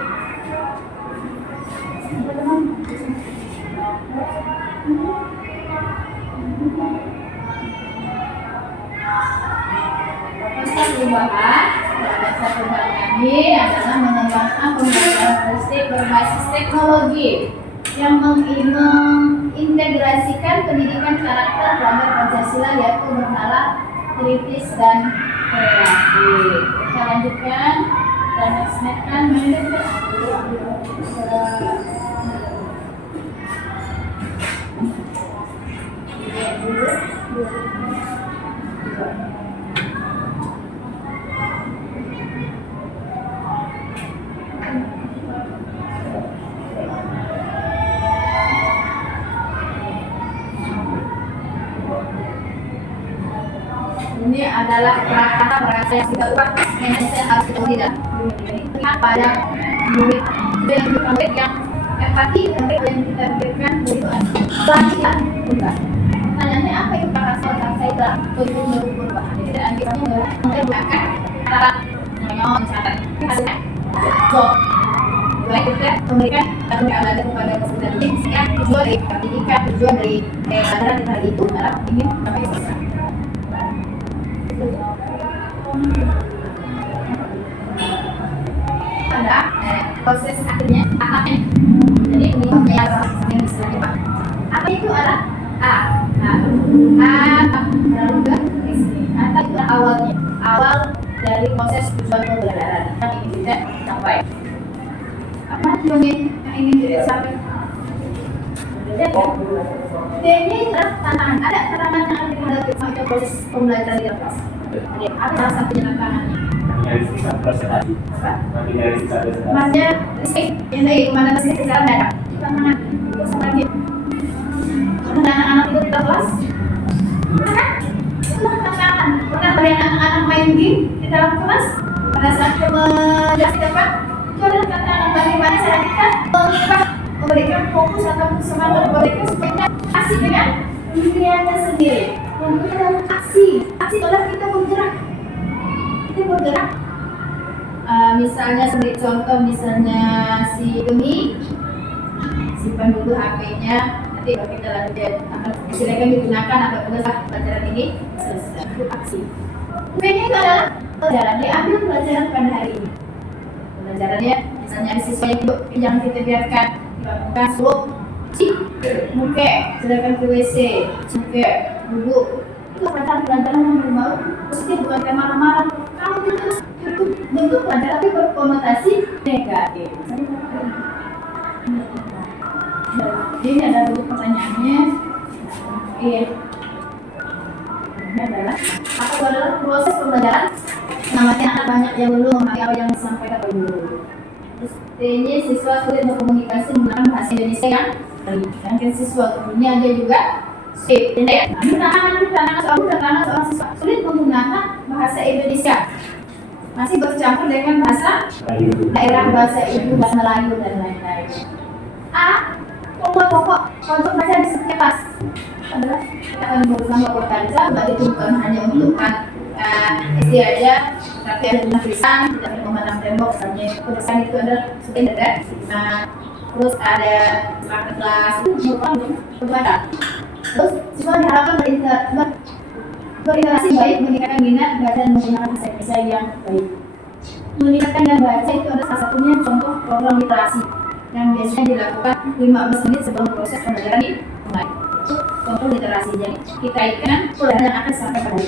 Perubahan kami adalah mengembangkan pembelajaran holistik berbasis teknologi yang mengintegrasikan pendidikan karakter pelanggar Pancasila, yaitu bernalar, kritis, dan kreatif. Kita lanjutkan dan laksanakan ini adalah perasa yang kita ubah yang harus kita tidak pada murid yang empati yang kita berikan itu pelajaran bukan. Pertanyaannya apa itu perasa itu untuk merubah? Tidak kita menggunakan cara mencatat so baik kita memberikan pelajaran kepada peserta didik yang tujuan dari pendidikan, tujuan dari pelajaran kita itu adalah ingin sampai selesai. Ada proses akhirnya atapnya. Jadi ini yang disebut apa itu adalah lalu ke sini. Atap itu awal dari proses tujuan pembelajaran yang ingin kita capai. Apa tujuan yang ingin kita capai? D-nya adalah tantangan. Ada tantangan yang akan dihadapi pada proses pembelajaran di kelas. Apa salah satunya tantangannya? Maksudnya listrik yang dari kemana ke sini secara darat. Tantangan terus lagi. Karena anak-anak itu di kelas, itu tantangan. Pernah melihat anak-anak main game di dalam kelas pada saat menjelaskan apa? Itu adalah tantangan bagaimana cara kita memberikan fokus atau semangat mereka supaya asik dengan dirinya sendiri. Memberikan aksi adalah kita bergerak. Misalnya sebagai contoh, misalnya si Gemi simpan dulu HP-nya, nanti kalau kita lanjut silakan digunakan apabila pelajaran ini selesai. Itu aksi. B-nya itu adalah pelajaran, diambil pelajaran pada hari ini. Pelajarannya misalnya ada siswa yang kita biarkan dilakukan suruh muke, silakan ke WC, muke, duduk. Itu pelajaran yang berbau positif, bukan kayak marah-marah. Kamu terus bentuk pelajaran tapi berkonotasi negatif. Ini ada bentuk pertanyaannya. Ini adalah apa adalah proses pembelajaran? Namanya anak banyak yang belum memahami apa yang disampaikan oleh guru. Terus ini siswa sulit berkomunikasi menggunakan bahasa Indonesia yang baik. Dan siswa kemudian dia juga tantangan soal siswa sulit menggunakan bahasa Indonesia, masih bercampur dengan bahasa daerah, bahasa ibu, bahasa Melayu dan lain-lain. Pokok untuk baca di setiap kelas adalah kita akan berusaha membaca, berarti itu bukan hanya untuk SD aja, tapi ada tulisan, tidak memandang tembok, misalnya tulisan itu adalah sebenarnya. Terus ada selatan kelas itu merupakan membaca. Terus siswa diharapkan berinteraksi baik, meningkatkan minat baca dan menggunakan bahasa Indonesia yang baik. Meningkatkan dan baca itu adalah salah satunya contoh program literasi yang biasanya dilakukan 15 menit sebelum proses pembelajaran dimulai. Itu contoh literasi. Jadi kita ikan pelajaran akan sampai pada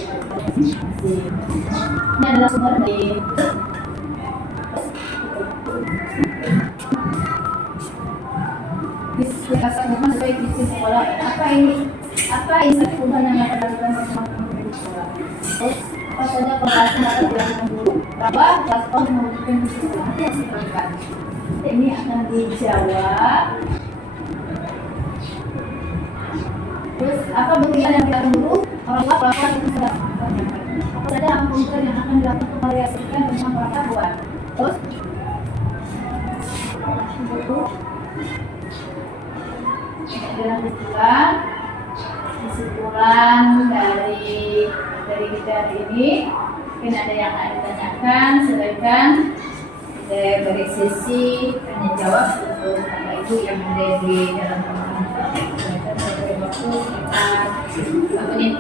ini adalah sumber dari sesuai visi sekolah. Apa inisiatif perubahan yang akan dilakukan bersama teman-teman di sekolah? Terus apa saja pembahasan akan dilakukan dulu? Berapa kelas membutuhkan visi sekolah? Nanti harus diperlukan. Ini akan dijawab. Terus apa kegiatan yang dilakukan dulu? Orang tua pelakukan itu sudah apa saja kegiatan yang akan dilakukan untuk merealisasikan tentang pengetahuan. Terus kesimpulan dari kita hari ini, mungkin ada yang akan ditanyakan, silakan. Saya beri sesi tanya jawab untuk Bapak Ibu yang ada di dalam ruangan. Silakan saya beri waktu sekitar 5 menit.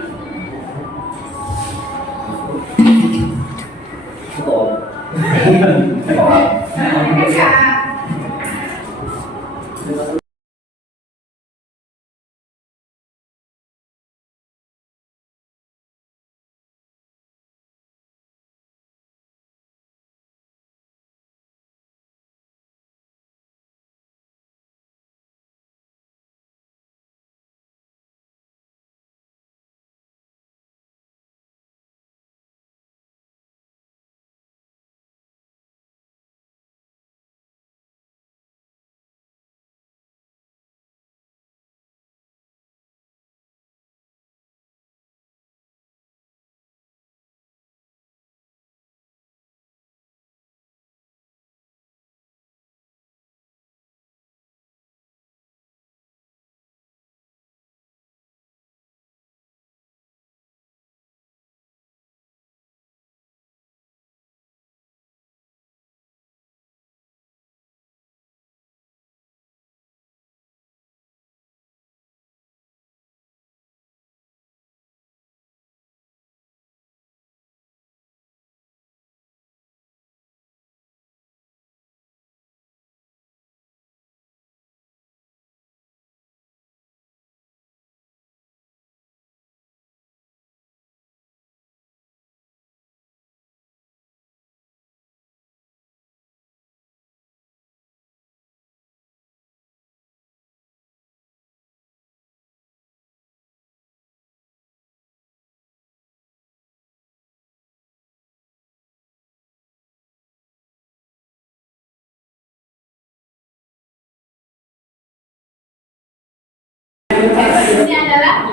Ini adalah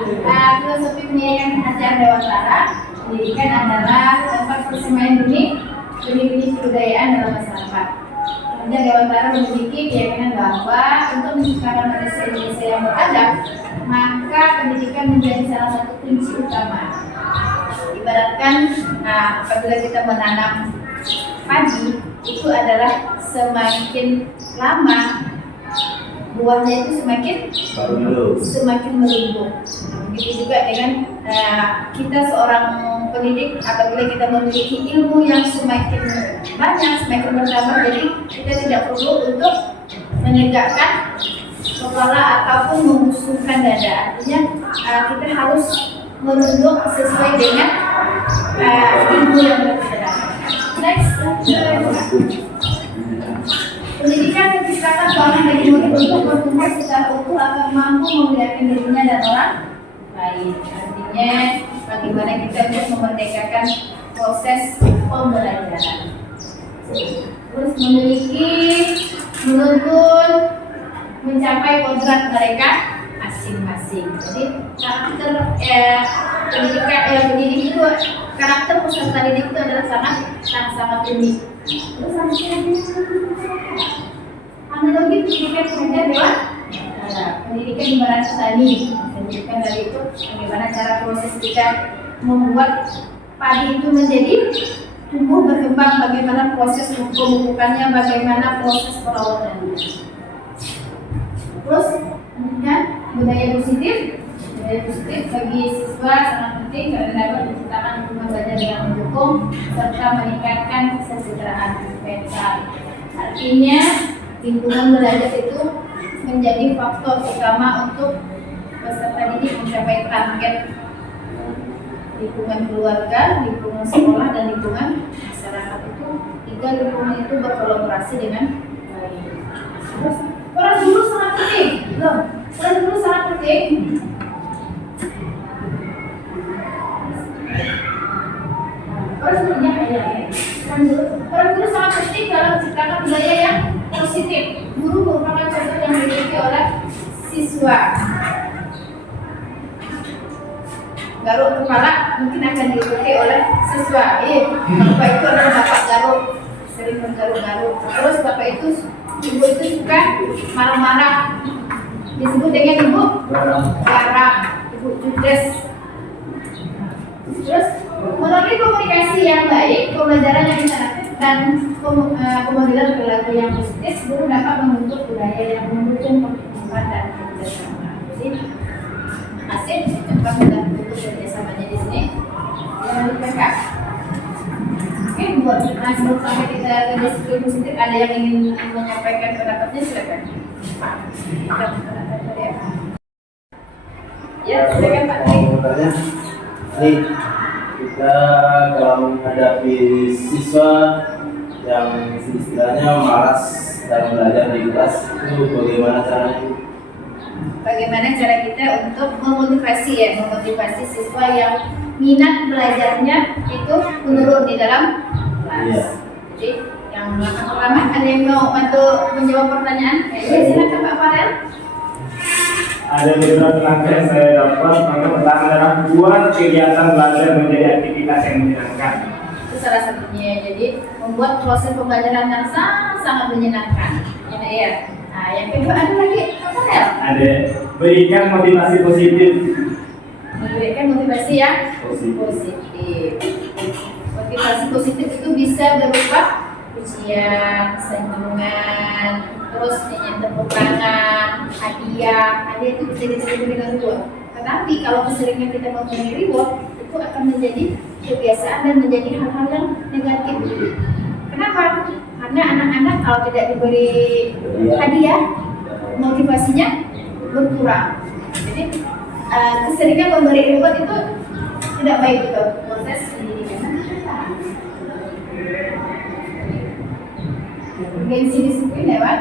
filosofi pendidikan ajar dewasa. Pendidikan adalah tempat persemaian benih-benih kebudayaan dalam masyarakat. Ajar dewasa memiliki keyakinan bahwa untuk menciptakan manusia Indonesia yang beradab, maka pendidikan menjadi salah satu kunci utama. Ibaratkan, apabila kita menanam padi, itu adalah semakin lama buahnya itu semakin merunduk. Begitu juga dengan kita seorang pendidik, apabila kita memiliki ilmu yang semakin banyak, semakin bertambah, jadi kita tidak perlu untuk menegakkan kepala ataupun membusungkan dada. Artinya kita harus menunduk sesuai dengan ilmu yang berbeda. Next, pendidikan menciptakan ruangan bagi murid untuk bertumbuh secara utuh agar mampu memuliakan dirinya dan orang lain. Artinya, bagaimana kita untuk memerdekakan proses pembelajaran. Terus menuntun mencapai kodrat mereka masing-masing. Jadi karakter pendidik itu, karakter peserta didik itu adalah sangat unik. Terus analogi pendidikan saja adalah pendidikan ibarat petani. Pendidikan dari itu bagaimana cara proses kita membuat padi itu menjadi tumbuh berkembang, bagaimana proses pemupukannya, bagaimana proses perawatannya. Terus kemudian budaya positif bagi siswa sangat penting karena dapat menciptakan lingkungan belajar yang mendukung serta meningkatkan kesejahteraan mental. Artinya lingkungan belajar itu menjadi faktor utama untuk peserta didik mencapai target lingkungan keluarga, lingkungan sekolah, dan lingkungan masyarakat. Itu tiga lingkungan itu berkolaborasi dengan baik. Terus peran guru sangat penting. siswa. Garuk kepala mungkin akan diikuti oleh siswa. Bapak itu adalah bapak garuk, sering menggaruk-garuk. Terus bapak itu, ibu itu suka marah-marah. Disebut dengan ibu garang, ibu judes. Terus melalui komunikasi yang baik, pembelajaran yang interaktif dan pemodelan perilaku yang positif, guru dapat membentuk budaya yang mendukung pertumbuhan dan kerjasama. Jadi hasil cepat dan bentuk kerjasamanya di sini. Jangan lupa. Oke, buat sebelum sampai kita ke disiplin positif, ada yang ingin menyampaikan pendapatnya, silakan. Ya, silakan Pak. Nih, kita kalau menghadapi siswa yang istilahnya malas dalam belajar di kelas, itu bagaimana caranya? Bagaimana cara kita untuk memotivasi siswa yang minat belajarnya itu menurun di dalam kelas. Iya. Jadi yang pertama, ada yang mau bantu menjawab pertanyaan? Silakan Pak Farel. Ada beberapa langkah yang saya dapat. Langkah pertama adalah buat kegiatan belajar menjadi aktivitas yang menyenangkan. Itu salah satunya. Jadi membuat proses pembelajaran yang sangat menyenangkan. Ya. Nah, yang kedua ada lagi apa ya? Ada berikan motivasi positif. Memberikan motivasi yang positif. Motivasi positif itu bisa berupa pujian, sanjungan, terus nyanyian tepuk tangan, hadiah itu bisa diterima dengan reward. Tetapi kalau keseringan kita memberi reward, itu akan menjadi kebiasaan dan menjadi hal-hal yang negatif. Kenapa? Karena anak-anak kalau tidak diberi hadiah, motivasinya berkurang. Jadi keseringan memberi reward itu tidak baik untuk proses pendidikan. Gengsi disiplin ya Pak?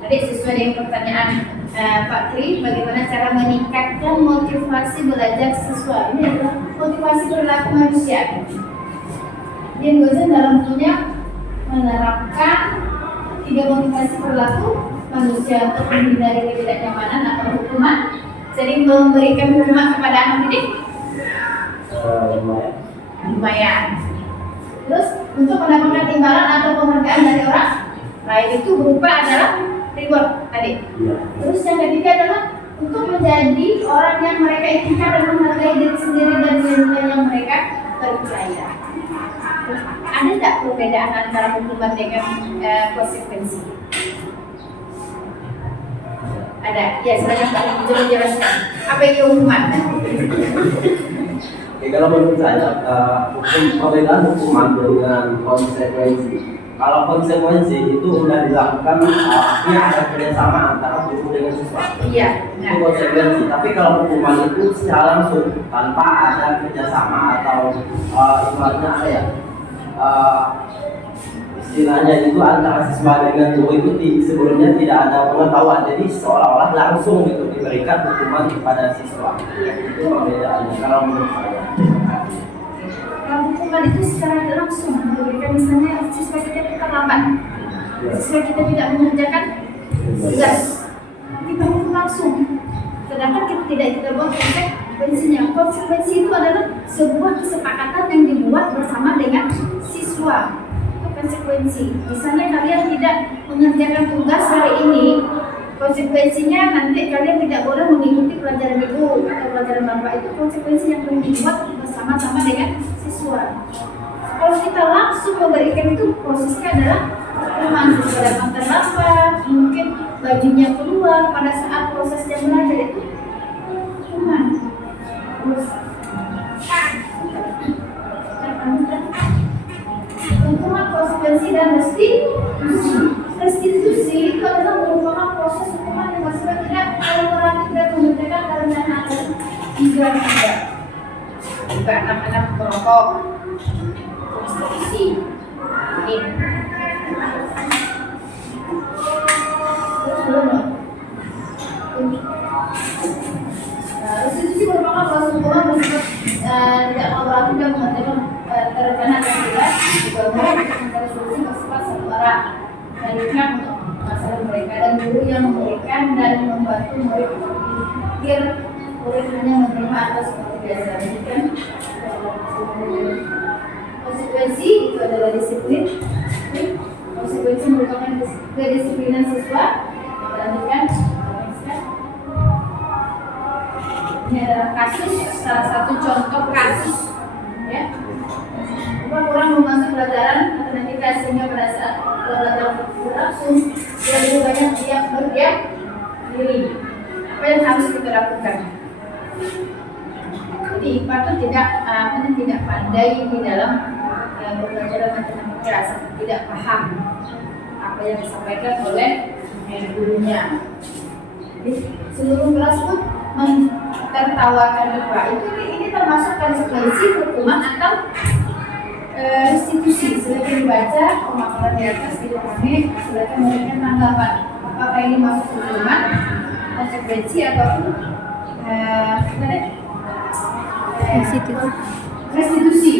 Tadi sesuai dengan pertanyaan Pak Tri, bagaimana cara meningkatkan motivasi belajar siswa? Ini adalah motivasi perilaku manusia. Dian Gozen dalam bukunya menerapkan 3 motivasi perilaku manusia untuk menghindari ketidaknyamanan atau hukuman. Sering memberikan hukuman kepada anak didik? Lumayan. Terus untuk mendapatkan imbalan atau penghargaan dari orang lain itu berupa adalah reward tadi. Terus yang ketiga adalah untuk menjadi orang yang mereka inginkan dan menghargai diri sendiri dan nilai yang mereka percaya. Ada tidak perbedaan antara hukuman dengan konsekuensi? Ada. Ya, silakan Pak. Coba jelaskan. Apa itu hukuman? Oke, kalau menurut saya perbedaan hukuman dengan konsekuensi. Kalau konsekuensi itu sudah dilakukan artinya ada kerjasama antara guru dengan siswa. Iya. Itu konsekuensi. Tapi kalau hukuman itu secara langsung tanpa ada kerjasama atau ibaratnya apa ya? Istilahnya itu antara siswa dengan guru itu sebelumnya tidak ada pengetahuan, jadi seolah-olah langsung itu diberikan hukuman kepada siswa. Itu perbedaannya kalau menurut saya. Kalau hukuman itu secara langsung memberikan, misalnya siswa kita terlambat, siswa kita tidak mengerjakan tugas, kita hukum langsung. Sedangkan kita buat konsekuensinya. Konsekuensi itu adalah sebuah kesepakatan yang dibuat bersama dengan siswa. Konsekuensi, misalnya kalian tidak mengerjakan tugas hari ini, konsekuensinya nanti kalian tidak boleh mengikuti pelajaran ibu atau pelajaran bapak. Itu konsekuensi yang dibuat bersama-sama dengan siswa. Kalau kita langsung memberikan itu, prosesnya adalah hukuman. Siswa datang terlambat, mungkin bajunya keluar pada saat proses jam belajar, itu hukuman. Terus hukuman, konsekuensi, dan restitusi itu adalah merupakan proses hukuman yang masih tidak toleransi dan mengerjakan karena hal tujuan saja. Jika anak-anak merokok, restitusi. Restitusi merupakan apakah proses hukuman bersifat tidak kolaboratif dan menghadirkan terencana dan tidak dibangun untuk mencari solusi bersifat satu arah dan pihak untuk masalah mereka, dan guru yang memberikan dan membantu murid untuk berpikir, murid hanya menerima atau seperti biasa. Demikian konsekuensi itu adalah disiplin. Konsekuensi merupakan kedisiplinan siswa. Lanjutkan. Ini adalah kasus, salah satu contoh kasus, ya. Kurang memasuk pelajaran matematika sehingga pada saat pelajaran berlangsung dia lebih banyak berdiam diri. Apa yang harus kita lakukan? Jadi IPA itu tidak pandai di dalam pembelajaran matematika, tidak paham apa yang disampaikan oleh gurunya. Jadi seluruh kelas pun tertawakan IPA. Ini termasuk konsekuensi hukuman atau restitusi. Silakan dibaca pemaparan di atas, dipahami, silakan memberikan tanggapan. Apakah ini masuk hukuman, konsekuensi ataupun restitusi.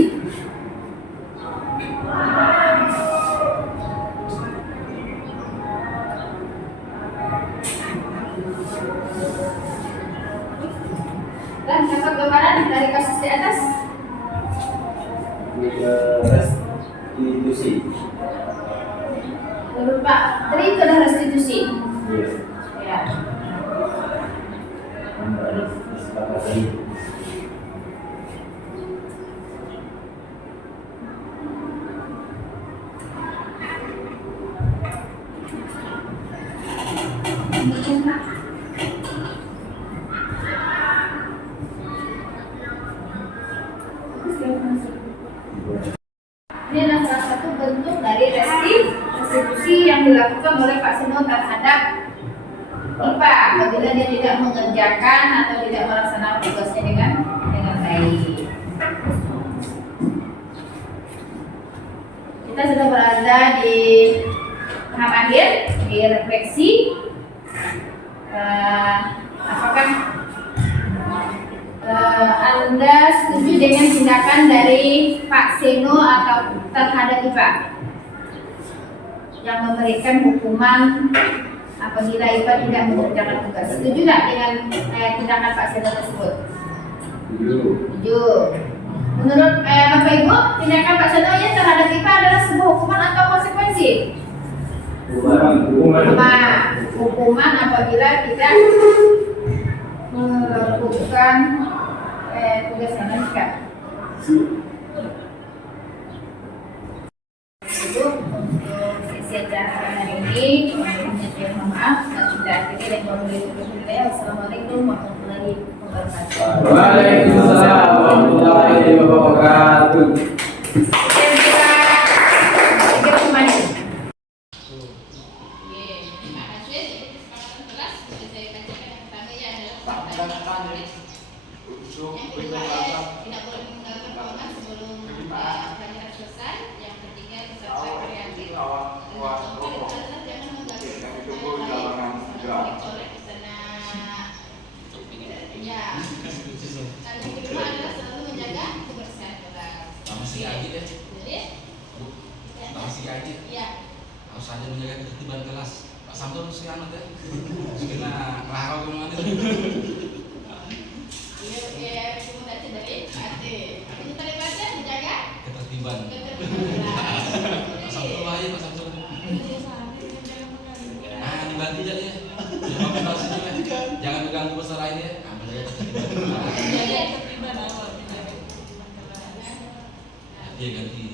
Dan dapat gambaran dari kasus di atas. Restitusi. Menurut Pak Tri itu adalah restitusi. Iya. Ya. Disepakati. Mungkin Pak. Ini adalah salah satu bentuk dari restitusi yang dilakukan oleh Pak Seno terhadap IPA apabila dia tidak mengerjakan atau tidak melaksanakan tugasnya dengan baik. Kita sudah berada di tahap akhir, di refleksi. Apakah Anda setuju dengan tindakan dari Pak Seno atau terhadap IPA yang memberikan hukuman apabila IPA tidak mengerjakan tugas? Setuju tidak dengan tindakan Pak Seno tersebut? Setuju. Menurut Bapak Ibu, tindakan Pak Seno yang terhadap IPA adalah sebuah hukuman atau konsekuensi? Hukuman apabila tidak melakukan tugas yang lanjutkan. Itu untuk sesi acara hari ini. Mohon maaf dan sudah akhirnya dan wassalamualaikum warahmatullahi wabarakatuh. Waalaikumsalam warahmatullahi wabarakatuh. Harus saja menjaga ketertiban kelas. Pak Samsul mesti amat ya. Sekena raro kemana? Iya, cuma baca dari hati. Ini tadi baca menjaga Ketertiban. Pak Samsul bahaya, Pak Samsul. Dibantu aja ya. Jangan mengganggu peserta lain ya. Menjaga ketertiban. Iya, ganti.